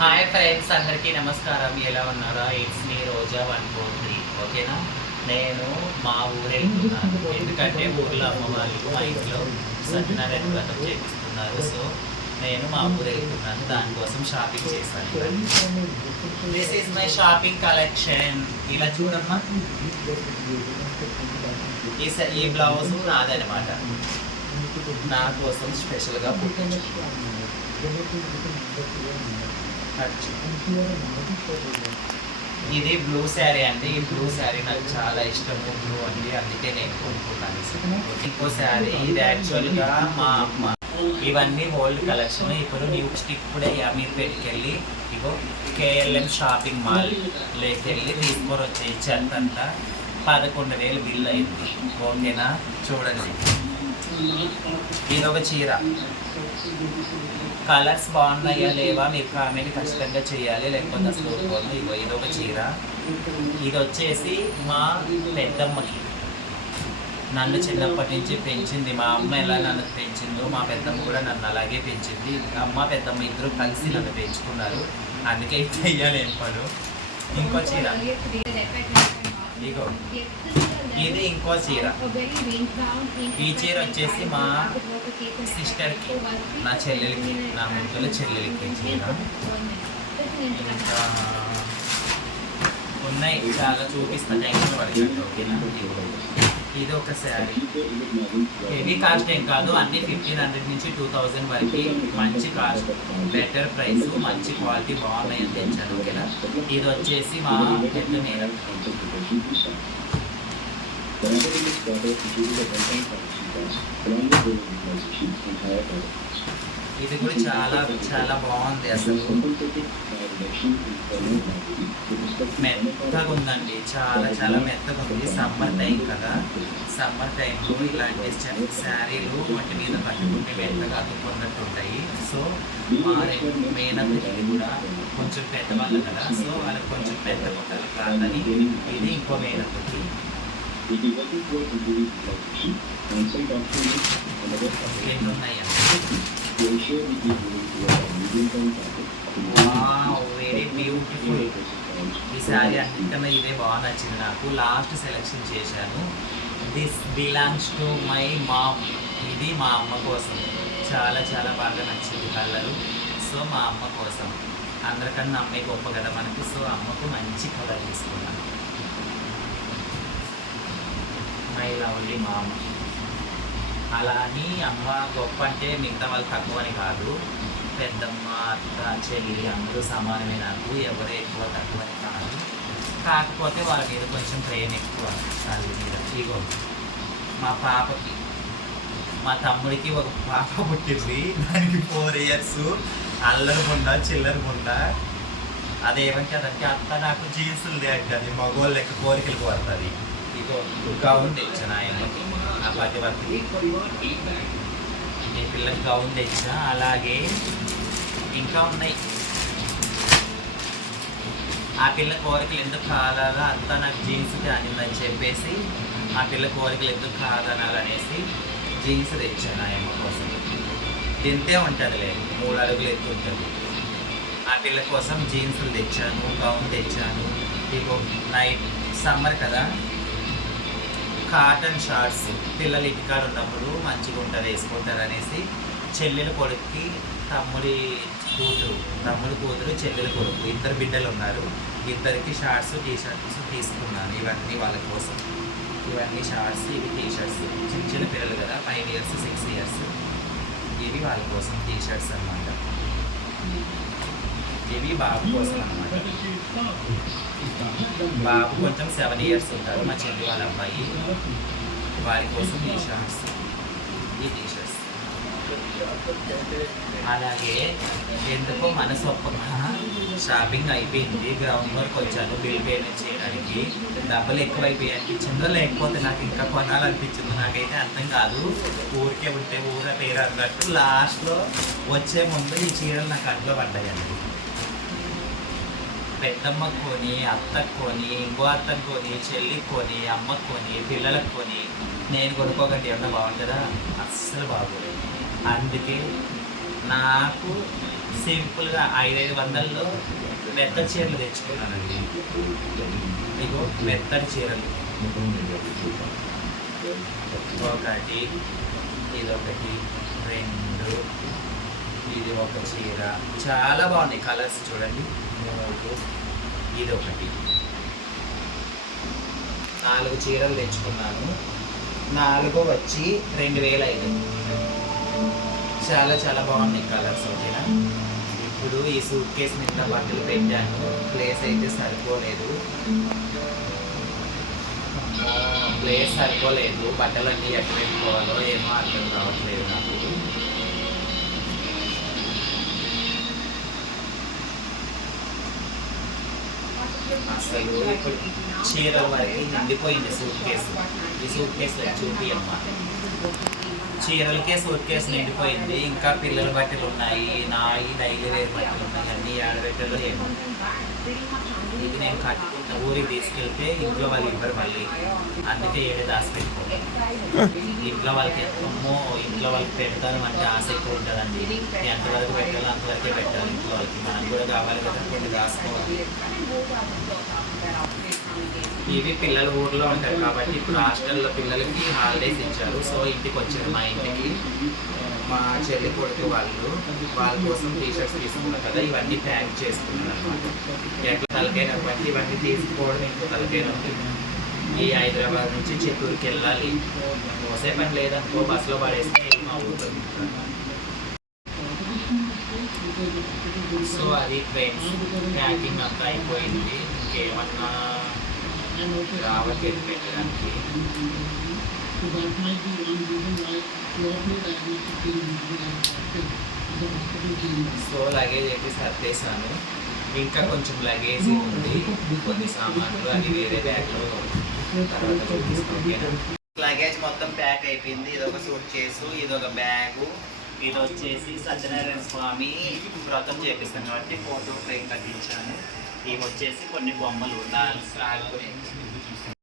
Hi friends, అందరికీ నమస్కారం. ఎలా ఉన్నారా? ఇట్స్ మీ రోజా 143. ఓకేనా? నేను మా ఊరు వెళ్తున్నాను. ఎందుకంటే ఊర్లో అమ్మ వాళ్ళు మా ఇంట్లో సత్యనారాయణ వ్రతం చేపిస్తున్నారు. సో నేను మా ఊరు వెళ్తున్నాను. దానికోసం షాపింగ్ చేశాను. This is my shopping collection. ఇలా చూడమ్మా, ఈ బ్లౌజ్ నాదనమాట. నా కోసం స్పెషల్గా ఇది బ్లూ శారీ అండి. ఈ బ్లూ శారీ నాకు చాలా ఇష్టము. బ్లూ అండి, అందుకే నేను కొనుక్కున్నాను. ఇంకో శారీ ఇది యాక్చువల్గా మా అమ్మ. ఇవన్నీ ఓల్డ్ కలెక్షన్. ఇప్పుడు న్యూ స్టిక్ కూడా అమీర్పేటకి వెళ్ళి ఇగో కేఎల్ఎం షాపింగ్ మాల్ లేకెళ్ళి తీసుకొని వచ్చే చెత్తంతా 11,000 బిల్ అయింది. ఓకేనా? చూడండి, ఇదొక చీర. కలర్స్ బాగున్నాయా లేవా మీరు కామెంట్ ఖచ్చితంగా చేయాలి, లేకపోతే అసలు ఊరుకోండి. ఇగో ఇదొక చీర. ఇది వచ్చేసి మా పెద్దమ్మకి. నన్ను చిన్నప్పటి నుంచి పెంచింది మా అమ్మ. ఎలా నన్ను పెంచిందో మా పెద్దమ్మ కూడా నన్ను అలాగే పెంచింది. అమ్మ పెద్దమ్మ ఇద్దరు కలిసి నన్ను పెంచుకున్నారు. అందుకే చెయ్యాలి పడు. ఇంకో చీర ఇగో, ఇది ఇంకో చీర. ఈ చీర వచ్చేసి మా సిస్టర్కి, నా చెల్లెలకి, నా ముద్దుల చెల్లెలకి చీర. ఇంకా ఉన్నాయి చాలా, చూపిస్తా టెన్షన్ పడకండి. ఓకేనా? ఇది ఒక శారీ. హెవీ కాస్ట్ ఏం కాదు, అన్ని 1,500 నుంచి 2,000 వరకు. మంచి కాస్ట్, బెటర్ ప్రైస్, మంచి క్వాలిటీ, బాగున్నాయని తెచ్చాను. ఓకేనా? ఇది వచ్చేసి మా పెద్ద మేడం. ఇది కూడా చాలా చాలా బాగుంది. అసలు మెత్తగా ఉందండి, చాలా చాలా మెత్తగా ఉంది. సమ్మర్ టైం కదా, సమ్మర్ టైంలో ఇలాంటి శారీలు వాటి మీద కట్టుకుంటే మెత్తగా అతుక్కున్నట్టు ఉంటాయి. సో మా మేనత్తకి కూడా కొంచెం పెద్దవాళ్ళు కదా, సో వాళ్ళకి కొంచెం పెద్దగా ఉండాలి కాదని ఇది ఇంకో మేనత్తకి. ఎన్ని ఉన్నాయండి? Very beautiful. ఈ శారీ అన్నిటికన్నా ఇదే బాగా నచ్చింది నాకు. లాస్ట్ సెలెక్షన్ చేశాను. This belongs to my mom. ఇది మా అమ్మ కోసం. చాలా చాలా బాగా నచ్చింది కలరు. సో మా అమ్మ కోసం. అందరికన్నా అమ్మాయి గొప్ప కదా మనకి. సో అమ్మకు మంచి కలర్ తీసుకున్నాను. మై లవ్లీ మా అమ్మ. అలా అని అమ్మ గొప్ప అంటే మిగతా వాళ్ళు తక్కువ అని కాదు. పెద్దమ్మ, అత్త, చెల్లి అందరూ సమానమే నాకు. ఎవరు ఎక్కువ తక్కువ అని కాదు. కాకపోతే వాళ్ళ మీద కొంచెం ప్రేమ ఎక్కువ తల్లి మీద. ఇగో మా పాపకి, మా తమ్ముడికి ఒక పాప పుట్టింది. దానికి 4 years. అల్లరి గుండా చిల్లరి గుండా. అదేమంటే అదంటే అత్త నాకు జీన్సులు అది మగోళ్ళు లెక్క కోరికలు కోరుతుంది. ఇగో గౌన్ తెచ్చాను ఆయనకి, ఆ పతివర్తికి. ఈ పిల్లకి గౌన్ తెచ్చా. అలాగే ఇంకా ఉన్నాయి. ఆ పిల్ల కోరికలు ఎందుకు కాదాలా, అంతా నాకు జీన్స్ కానిందని చెప్పేసి ఆ పిల్ల కోరికలు ఎందుకు కాదనాలనేసి జీన్స్ తెచ్చాను ఆయమ్మ కోసం. తింటే ఉంటుందిలే, 3 అడుగులు ఎత్తు ఉంటుంది. ఆ పిల్ల కోసం జీన్సులు తెచ్చాను, గౌన్ తెచ్చాను. ఇగో నైట్ సమ్మర్ కదా, కాటన్ షార్ట్స్ పిల్లలు ఇంటికాడ ఉన్నప్పుడు మంచిగా ఉంటుంది, వేసుకుంటారు అనేసి చెల్లెల కొడుక్కి, తమ్ముడు కూతురు, చెల్లెల కొడుకు, 2 బిడ్డలు ఉన్నారు. 2కి షార్ట్స్, టీ షర్ట్స్ తీసుకున్నాను. ఇవన్నీ వాళ్ళ కోసం. ఇవన్నీ షార్ట్స్, ఇవి టీ షర్ట్స్. చిన్న చిన్న పిల్లలు కదా, 5 years 6 years. ఇవి వాళ్ళ కోసం టీ షర్ట్స్ అన్నమాట. ఇవి బాబు కోసం అన్నమాట. బాబు కొంచెం 7 years ఉంటారు, మా చెల్లి వాళ్ళ అబ్బాయి. వారి కోసం ఈ షార్ట్స్, ఈ టీ షర్ట్స్. అలాగే ఎందుకో మనసు ఒప్పగా షాపింగ్ అయిపోయింది. గ్రౌండ్ వర్క్ వచ్చాను బిల్ పేమెంట్ చేయడానికి. డబ్బులు ఎక్కువైపోయి అనిపించిందో లేకపోతే నాకు ఇంకా కొనాలనిపించిందో నాకైతే అర్థం కాదు. ఊరికే ఉంటే ఊర పేరు అన్నట్టు లాస్ట్లో వచ్చే ముందు ఈ చీరలు నాకు అడ్లో పడ్డాయండి. పెద్దమ్మకు కొని, అత్తకు కొని, ఇంకో అత్తకు కొని, చెల్లికి కొని, అమ్మకు కొని, పిల్లలకు కొని, నేను కొనుక్కోకండి ఏమన్నా బాగుంటుందా? అస్సలు బాగోదు. అందుకే నాకు సింపుల్గా 500 మెత్తడి చీరలు తెచ్చుకున్నానండి. ఇగో మెత్తడి చీరలు ఒకటి, ఇదొకటి, 2, ఇది ఒక చీర. చాలా బాగున్నాయి కలర్స్ చూడండి. 3, ఇదొకటి. 4 చీరలు తెచ్చుకున్నాను. 4 వచ్చి 2000 అయింది. చాలా చాలా బాగున్నాయి కలర్స్. ఓకేనా. ఇప్పుడు ఈ సూట్ కేసు నిండా బట్టలు పెట్టాను. ప్లేస్ అయితే సరిపోలేదు. ప్లేస్ సరిపోలేదు. బట్టలన్నీ ఎక్కడ పెట్టుకోవాలో ఏమో అర్థం కావట్లేదు నాకు. అసలు ఇప్పుడు చీరల వరకు నిండిపోయింది సూట్ కేసు. ఈ సూట్ కేసులో చూపి అమ్మ. చీరలకే సూట్ కేసు నిండిపోయింది. ఇంకా పిల్లల బట్టలు ఉన్నాయి, నాయి డైలీ వేర్ బట్టలు ఉన్నాయి. అన్ని ఆడబెట్టలో ఏమో. ఇది నేను కట్టుకున్న ఊరికి తీసుకెళ్తే ఇంట్లో వాళ్ళు ఇవ్వరు మళ్ళీ. అందుకే ఏడే దాచిపెట్టుకోవాలి. ఇంట్లో వాళ్ళకి ఎంతమ్మో ఇంట్లో వాళ్ళకి పెడతాను అంటే ఆశ ఎక్కువ ఉంటుందండి. ఎంతవరకు పెట్టాలో అంతవరకే పెట్టాలి. ఇంట్లో వాళ్ళకి మనకు కూడా కావాలి కదా, కొన్ని దాచుకోవాలి. ఇవి పిల్లలు ఊర్లో ఉంటారు కాబట్టి ఇప్పుడు హాస్టల్లో పిల్లలకి హాలిడేస్ ఇచ్చారు. సో ఇంటికి వచ్చారు మా ఇంటికి. మా చెల్లి కొడుకు వాళ్ళ కోసం టీషర్ట్స్ తీసుకున్నారు కదా, ఇవన్నీ ప్యాక్ చేసుకున్నారు అనమాట. ఎట్లా తలకైనా బట్టి ఇవన్నీ తీసుకోవడం ఇంకో తలకైనా ఉంటుంది. ఈ హైదరాబాద్ నుంచి చిత్తూరుకి వెళ్ళాలి. మోసే పని లేదనుకో, బస్సులో పడేస్తే మా ఊరు. సో అది ట్రైన్స్ ప్యాకింగ్ అంతా అయిపోయింది. ఇంకేమన్నా రావట్లేదు పెట్టడానికి. సో లగేజ్ అయితే సర్దేశాను. ఇంకా కొంచెం లగేజ్ ఉంది, కొన్ని సామాన్లు అది వేరే బ్యాగ్లో తర్వాత చూపిస్తాను. లగేజ్ మొత్తం ప్యాక్ అయిపోయింది. ఇదొక సూట్ కేసు, ఇదొక బ్యాగు. ఇది వచ్చేసి సత్యనారాయణ స్వామి వ్రతం చేపిస్తాను కాబట్టి ఫోటో ఫ్రేమ్ కట్టించాను. ఇవి వచ్చేసి కొన్ని బొమ్మలు, 4